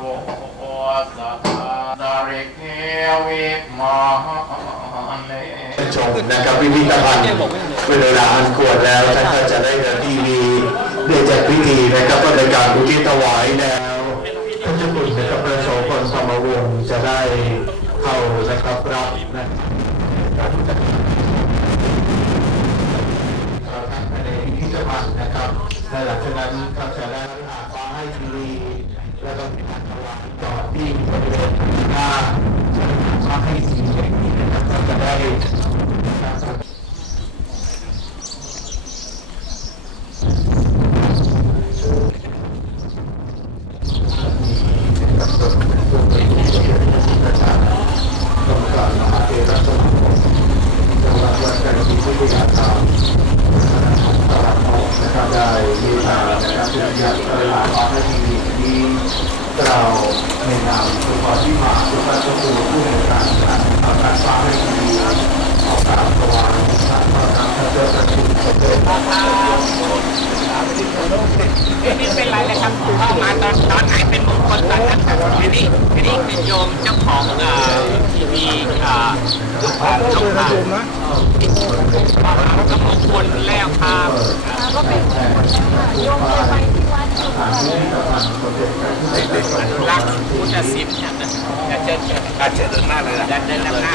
วสัทธาสาริเกวิมาเนชมนะครับพิพิธภัณฑ์เวลาอันควรแล้วท่านก็จะได้เดินทีวีได้จัดพิธีนะครับก็ในการอุทิศถวายแล้วท่านเจ้าคุณนะครับพระโสพลธรรมวงศ์จะได้เข้านะครับรับนะครับท่านในพิพิธภัณฑ์นะครับและหลังจากนั้นก็จะได้ แล้วก็มีการถวายต่อที่บริเวณหน้าฟ้าให้ทีวีอย่างนี้นะครับก็จะได้ การเจริญมากเลยอยากได้น้หน้า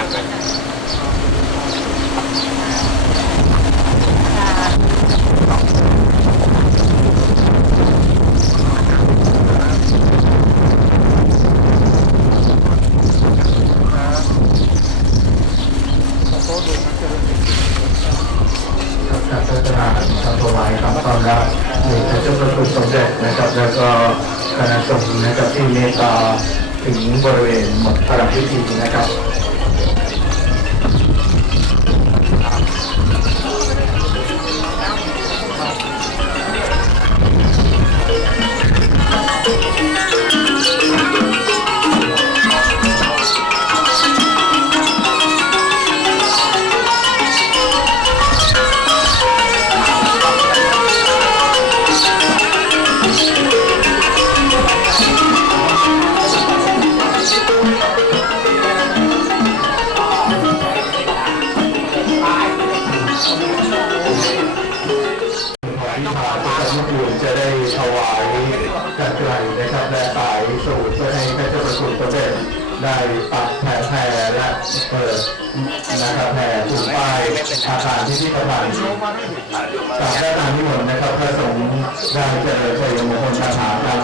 ก็ได้ได้ปักแผ่แผ่และเปิดนะครับแผ่ถูกป้ายอาคารที่พิพิธภัณจากด้านที่หมดนะครับพระสงฆ์ได้เจริญชัยมงคลคาถาครับ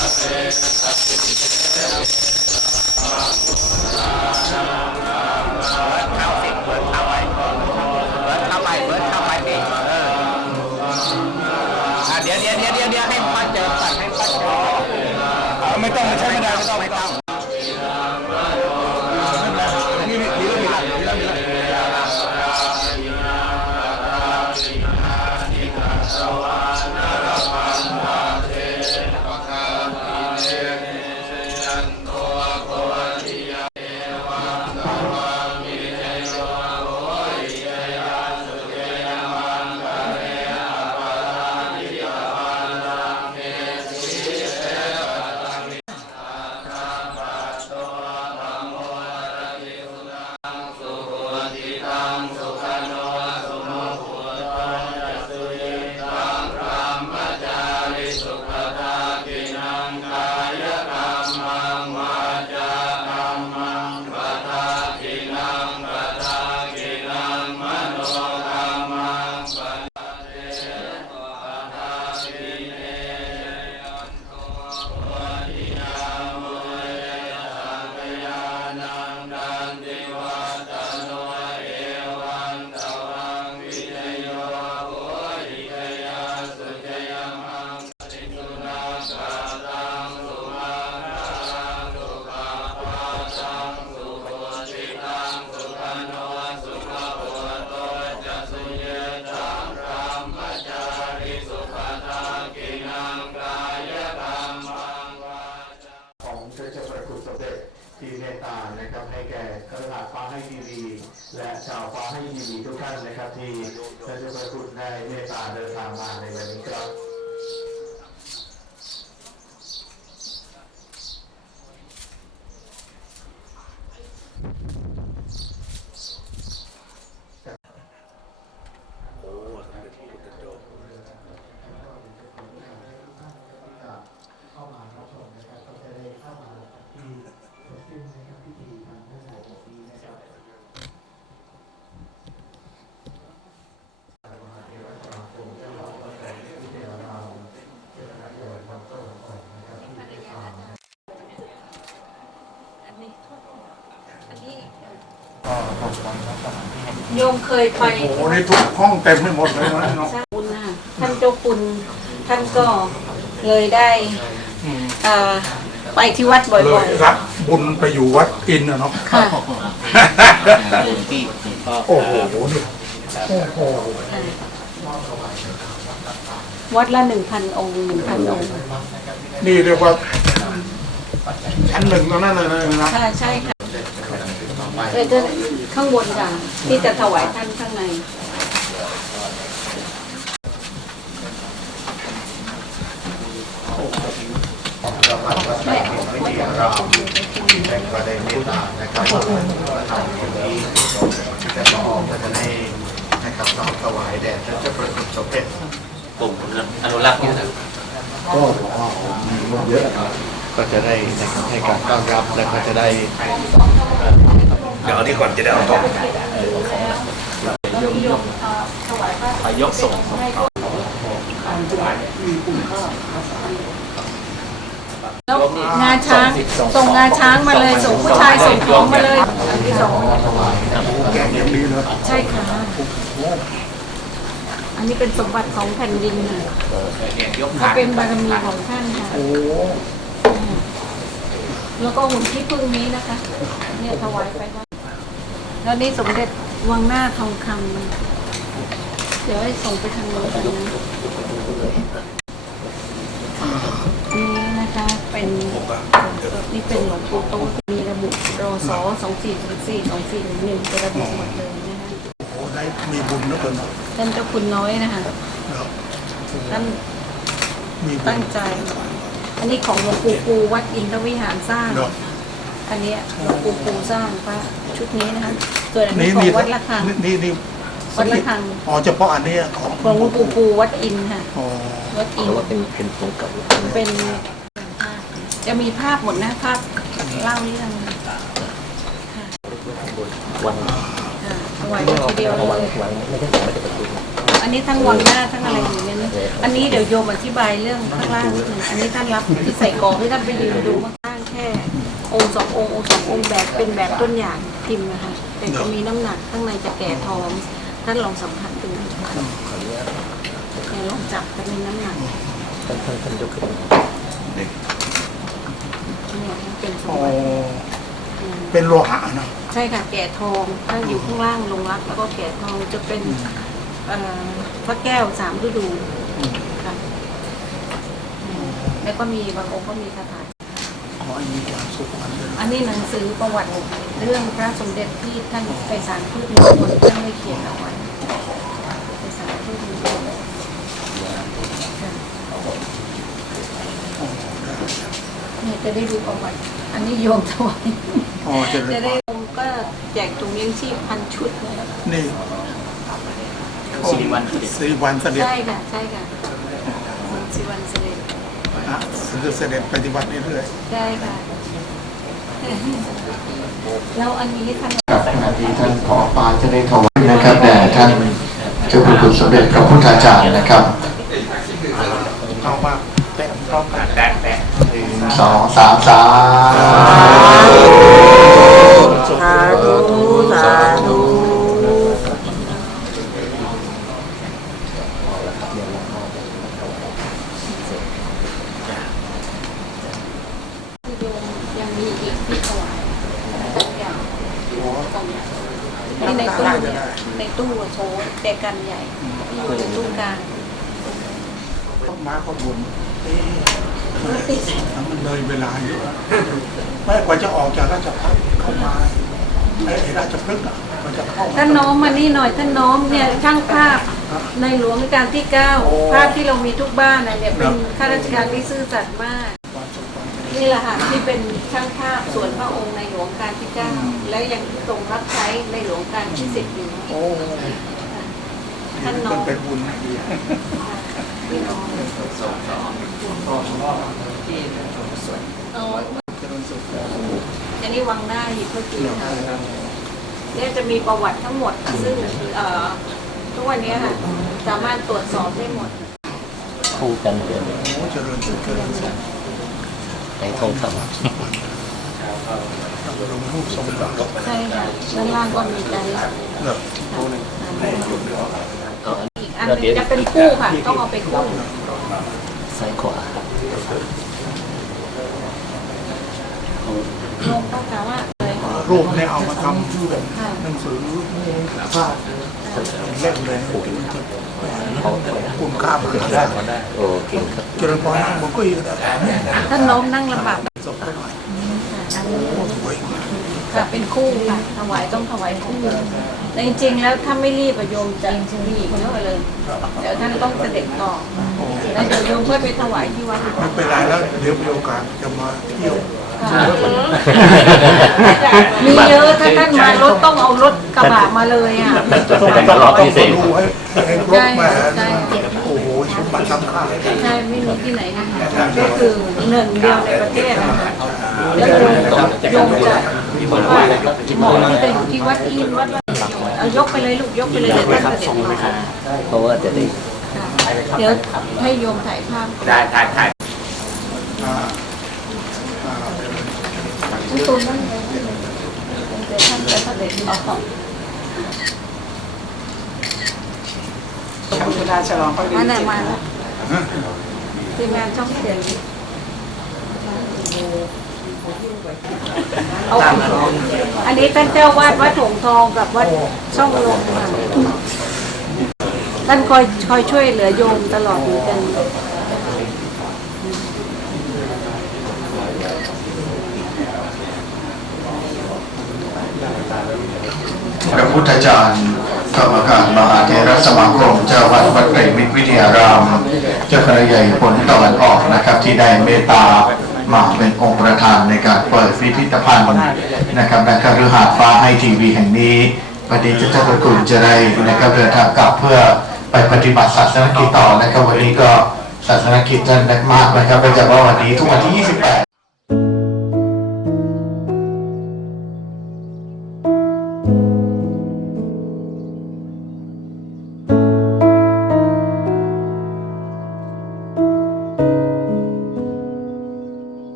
Amen. ตตานะครับให้แก่กระดาษฟ้าให้ดีดีและชาวฟ้าให้ดีดีทุกท่านนะครับที่ท่านเจ้าพระคุณได้เมตตาเดินทางมาในวันนี้ครับ โยมเคยไป โอ้โหนี่ทุกห้องเต็มไม่หมดเลยนะเนาะ คุณท่านเจ้าคุณท่านก็เลยได้ไปที่วัดบ่อยๆรับบุญไปอยู่วัดอินนะเนาะค่ะหลวงหโอ้โหนี่โอ้โหวัดละหนึ่งพันองค์หนึ่งพันองค์นี่เรียกว่าชั้นหนึ่งตรงนั้นเลยนะ ค่ะใช่ค่ะเออเจ้ ข้างบนค่ะที่จะถวายท่านข้างในก็ได้เมตตานะครับว่าทำอย่างนี้แต่พระองค์ก็จะได้ให้กับน้อมถวายแด่ท่านเจ้าประคุณสมเด็จกลุ่มอนุรักษ์เนี่ยนะก็บอกว่ามีเยอะนะก็จะได้นะครับให้การต้อนรับและก็จะได้ เอานี้ก่อนจะได้เอาต่อไปยกส่งแล้วงาช้าง ส่งงาช้างมาเลย ส่งผู้ชายส่งของมาเลยอันที่สองใช่ค่ะ อันนี้เป็นสมบัติของแผ่นดินค่ะยกก็ฐาเป็นบารมีของท่านค่ะแล้วก็หุ่นที่พึ่งนี้นะคะ เนี่ยถวายไปว่า แล้วนี่สมเด็จวังหน้าทองคำเดี๋ยวให้ส่งไปทางโน้นกันนะนี่นะคะเป็นนี่เป็นหลวงปู่โตมีระบุรอสอสองสี่ถึงสี่สองสี่ถึงหนึ่งเป็นระบุหมดเลยนะคะโหได้มีบุญนะเพิ่นเนาะท่านเจ้าคุณน้อยนะคะเนาะท่านมีบุตั้ญงใจ อันนี้ของหลวงปู่ปูวัดอินทวิหารสร้างเนาะ อันเนี้ยหลวงปู่ปูสร้างพระชุดนี้นะคะส่วนอันนี่นี้ของนี่วัดละคังนี่นี่วัดระฆังอ๋อเฉพาะอันเนี้ยของของหลวงปู่ปูวัดอินค่ะอ๋อวัดอินเป็นเป็นเป็นจะมีภาพหมดนะภาพเล่าเรื่องค่ะค่ะถวายไปทีเดียวเลยอันนี้ทั้งวังหน้าทั้งอะไรอย่างเงี้ยนะอันนี้เดี๋ยวโยมอธิบายเรื่องข้างล่างนิดนึงอันนี้ท่านรับที่ใส่กรองที่ท่านไปยืนดูข้างล่างแค่ องค์สององค์องค์สององค์แบบเป็นแบบต้นอย่างพิมพ์นะคะ แต่จะมีน้ำหนักข้างในจะแก่ทองท่านลองสัมผัสดูแต่ลองจับกันในน้ำหนักเนี่ยเป็นสมอ๋อบัติเป็นโลหะเนาะใช่ค่ะแก่ทองถ้าอยู่ข้างล่างลงรักแล้วก็แก่ทองจะเป็นเอ่อพระแก้วสามฤดูค่ะอืมแล้วก็มีบางองค์ก็มีคาถาข อให้มีความสุขมันเลยอันนี้หนังสือประวัติเรื่องพระสมเด็จที่ท่านไปสารพูดมงคลท่านได้เขียนเอาไว้ไปสารพูดมงคลค่ะเนี่ยจะได้ดูประวัติ อันนี้โยมถวายอ๋อเจะจะได้ได้โยมก็แจกถุงเลี้ยงชีพพันชุดเลยนี่สิริวัลเสด็จ สิริวันเสด็จ ใช่ค่ะ ใช่ค่ะสิวันเสด็จ อะคือเสด็จปฏิบัติเรื่อยใช่ค่ะ แล้วอันนี้ท่านกับขณะที่ท่านขอปาจะได้ถวายนะครับแด่ท่านเจ้าคุณสมเด็จพระพุทธาจารย์นะครับๆเอามาแตะพร้อมกันแตะแตะหนึ่งสองสามสาธุ สาธุสาธุ ที่โยมยังมีอีกที่ถวายสองอย่างสองอย่างที่ในตู้เนี่ยในตู้อะโชว์แต่กันใหญ่ที่อยู่ในตู้กลาง มาก็บุญเอ๊ะมันเลยเวลาเยอะไม่กว่าจะออกจากราชพัฒเข้ามาไอ้ไอ้ราชพฤกษ์อะมันจะเข้ามา ท่านน้อมมานี่หน่อยท่านน้อมเนี่ยช่างภาพในหลวงรัชกาลที่เก้าโอ้ภาพที่เรามีทุกบ้านน่ะเนี่ยเป็นครับข้าราชการที่ซื่อสัตย์มาก นี่แหละค่ะที่เป็นช่างภาพส่วนพระองค์ในหลวงการที่เก้าและยังทรงรับใช้ในหลวงการที่สิบอยู่โอ้ท่านน้อมันมเป็นบุญดีพี่น้องเอาอันนี้วังหน้าหิพกีค่ะ เนี่ยจะมีประวัติทั้งหมด ซึ่งเอ่อทุกวันนี้ค่ะสามารถตรวจสอบได้หมดคู่กันเดินโอ้เจริญสุขเจริญสุขในทองคลงรูปทรงหลักใช่ค่ะด้านล่างก็มีใจเนอะำก็อีกอันหนึงจะเป็นคู่ค่ะ ต้องเอาไปคู่ซ้ายขวา ลงก็ถามว่าเลย รูปเนี่ยเอามาทำหนังสือภาพเล่มเลยคุณค่ามหาได้โอเคครับเจริญพรนั่งบนเก้าอี้ก็ได้ท่านน้อมนั่งลำบากส่งไปหน่อยอันนี้สวยค่ะเป็นคู่ค่ะถวายต้องถวายคู่แต่จริง ๆ แล้วถ้าไม่รีบอะโยมจะรีบเยอะเลยเดี๋ยวท่านต้องเสด็จต่อแล้วเดี๋ยวโยมค่อไปถวายที่วัดไม่เป็นไรแล้วเดี๋ยวมีโอกาสจะมาเที่ยว มีเยอะถ้าท่านมารถต้องเอารถกระบะมาเลยอะต้องแต่ต้องรอบต้องพิเศษ ดูให้ให้ครบแหมใช่โอ้โหสมบัติล้ำค่าใช่ไม่มีที่ไหนนะคะก็คือหนึ่งเดียวในประเทศนะคะแล้วโยมโยมจะว่าเหมาะที่จะอยู่ที่วัดอินวัดอะไรเอายกไปเลยลูกยกไปเลยเดี๋ยวท่านเสด็จต่อเพราะว่าจะได้ค่ะเดี๋ยวให้โยมถ่ายภาพได้ได้ได้อ่าอ่า ที่ตูนนั่นเองเดี๋ยวท่านจะเสด็จต่อคุณนาฉลองไปดีมาไหนมาแล้วทีมงานช่องเสียงเอาอันนี้ท่านเจ้าวาดวัดหงทองกับวัดช่องลมค่ะท่านคอยคอยช่วยเหลือโยมตลอดเหมือนกัน พระพุทธจารย์กรรมการมหาเทรสมาคมเจ้าวัดวัดไตรมิตรวิทยาราม เจ้าคณะใหญ่ผลตะวันออกนะครับ ที่ได้เมตตามาเป็นองค์ประธานในการเปิดพิพิธภัณฑ์นะครับและก็ฤหาสฟ้าให้ทีวีแห่งนี้ปฏิจจพระคุณจะได้นะครับเดินทางกลับเพื่อไปปฏิบัติศาสนกิจต่อนะครับวันนี้ก็ศาสนกิจจะหนักมากนะครับเป็นจากว่าวันนี้ทุกวันที่ 28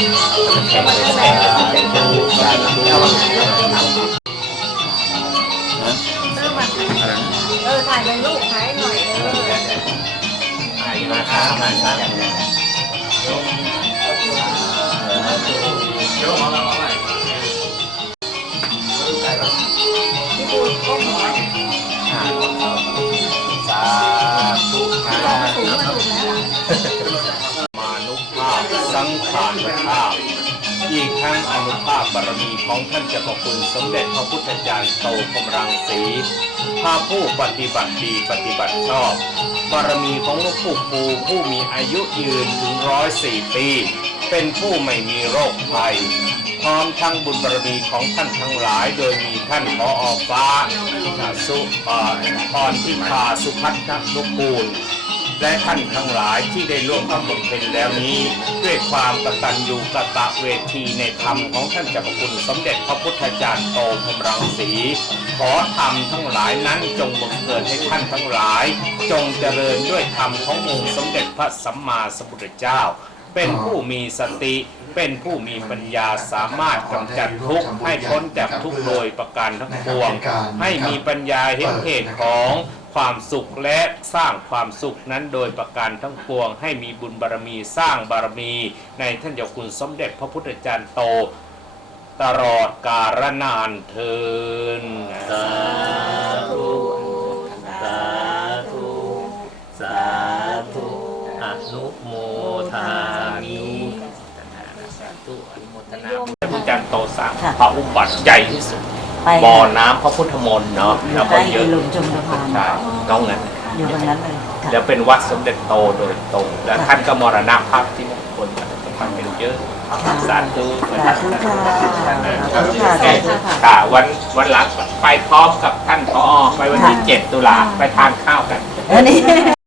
ถ่ายเป็นลูกถ่ายหน่อยเออมาครับมาครับพี่ปูก้มหัวสาธุคลรังบสูงมาถูกแล้วมานุภาพ สังขารภาพ อีกทั้งอนุภาพบารมีของท่านเจ้าคุณสมเด็จพระพุทธจารย์โตพรมรังสีพาผู้ปฏิบัติดีปฏิบัติชอบบารมีของหลวงปู่ภูผู้มีอายุยืนถึงร้อยสี่ปี เป็นผู้ไม่มีโรคภัยพร้อมทั้งบุญบารมีของท่านทั้งหลาย โดยมีท่านพออฟ้าสุอ่าพรทิพาสุพัฒนนุกูล และท่านทั้งหลายที่ได้ร่วมทำบำเพ็ญแล้วนี้ ด้วยความกตัญญูกตะเวทีในธรรมของท่านเจ้าพระคุณสมเด็จพระพุทธจารย์โตพรมรังสี ขอธรรมทั้งหลายนั้นจงบังเกิดให้ท่านทั้งหลาย จงเจริญด้วยธรรมขององค์สมเด็จพระสัมมาสัมพุทธเจ้า เป็นผู้มีสติเป็นผู้มีปัญญาสามารถกำจัดทุกข์ให้พ้นจากทุกข์โดยประการทั้งปวง ให้มีปัญญาเห็นเหตุของ ความสุขและสร้างความสุขนั้นโดยประการทั้งปวง ให้มีบุญบารมีสร้างบารมี ในท่านเจ้าคุณสมเด็จพระพุทธจารย์โต ตลอดกาลนานเทินสาธุสาธุสาธุอนุโมทามิสาธุอนุโมทนาพระจันทร์โตสามพระอุบัติใหญ่ที่สุด ไปบ่อน้ำพระพุทธมนต์เนาะอแล้วยู่ก็ใกล้เยอะลุมจมสะพานใช่ต้องงั้นอยู่ตรงนั้นเลยค่ะแล้วเป็นวัดสมเด็จโตโดยตรง และท่านก็มรณภาพที่มงคลมันเป็นเยอะสาธุสาธุค่ะสาธุค่ะสาธุค่ะค่ะวันวันหลังไปพร้อมกับท่านพอไปวันที่ 7 ตุลาไปทานข้าวกันอันนี้